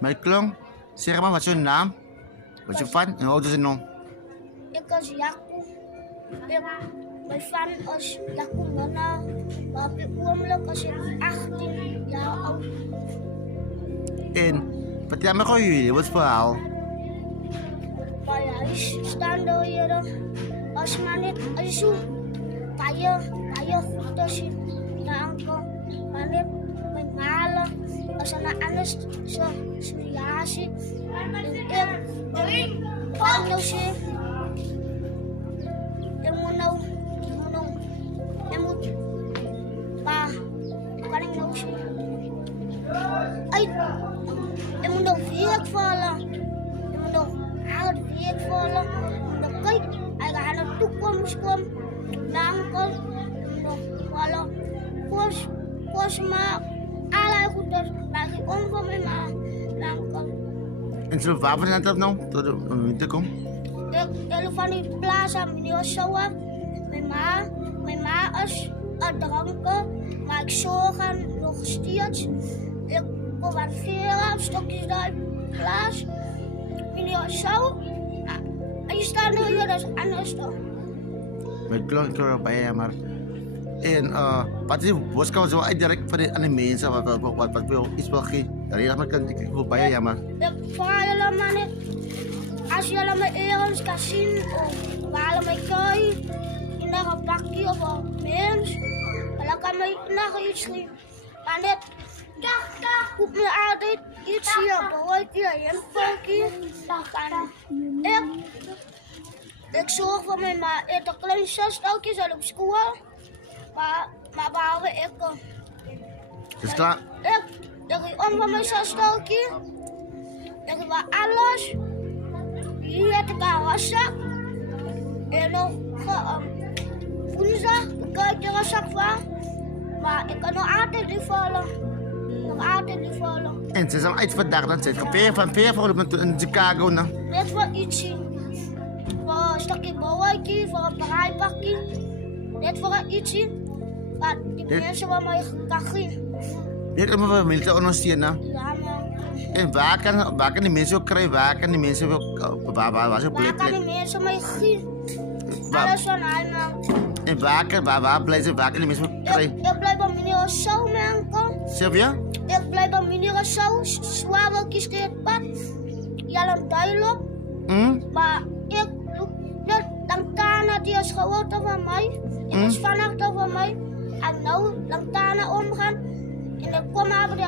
Malklong, zeg maar, wat is je naam? Wat is je fan en hoe oud is je nu? Ik was Jacob. Mijn fan was Jacob Mana. Maar op dit ogenblik was ik 18 jaar oud. En vertel me gewoon jullie, wat is het verhaal? Bij huis staan door hier. Als maar niet zo kayak goed als je naar aankomt. Maar niet met malen. Als er naar anders zo ja zit. Ik kan nou zien. Ik moet maar kan ik nou zien. Ik moet nog werk vallen. Ik moet nog hard werk vallen. Dan kijk, ik ga naar de toekomst komen. Dan kan ik nog vallen. Koos maar allerlei goed. Dat ik om van mijn ma. Dan kan. En zullen we wapen aan het nou, tot de winter komt? Ik van die plaats aan meneer Soa. Mijn ma is dronken, maar ik zorg nog steeds. Ik kom aan 4 stokjes daar in plaats. Meneer Soa. En je staat nu hier, dat is anders toch? Malklong, ik hoor bij je, maar. En wat is je boodschap zo uitdirect van de mensen wat wil iets wil geven? Ja, ik wil bij je, maar. Ik vraag jullie maar niet. Als jullie me ergens kan zien of waar mij krijgen, in een bakje of een mens, dan kan mij nog iets zien. Maar net, hoeft me altijd iets hier, broodje, een volkje. Ik zorg voor mij maar eet een klein 6 stukjes op school, maar behalve ik. Is klaar? Ik ga om van mijn 6 stukjes. Ik ga alles. Hier heb ik een raszak. En nog woensdag kan ik de raszak van. Maar ik kan nog altijd niet vallen. En ze zijn uit vandaag, dan zit je van ver in Chicago. Net voor ietsje. Voor een stukje bouwtje, voor een parijpakje. Net voor een ietsje. Maar die mensen waar mij kan gaan. Dit is mijn familie ondersteunen. Ja, man. En waar kan die mensen ook krijgen? Waar kan die mensen ook waar ze Waar kan die mensen mij gaan? Alles van hij, man. En waar blijven ze? Waar kan die mensen ook krijgen? Ik blijf bij meneer Zo, man. Sylvia? Ik blijf bij meneer Zo. Zwaar wel kies dit pad. Ja, dan duidelijk. Maar ik de lantana die is groter van mij. Die is van achter van mij. En nou lantana omgaan. En ik kom over de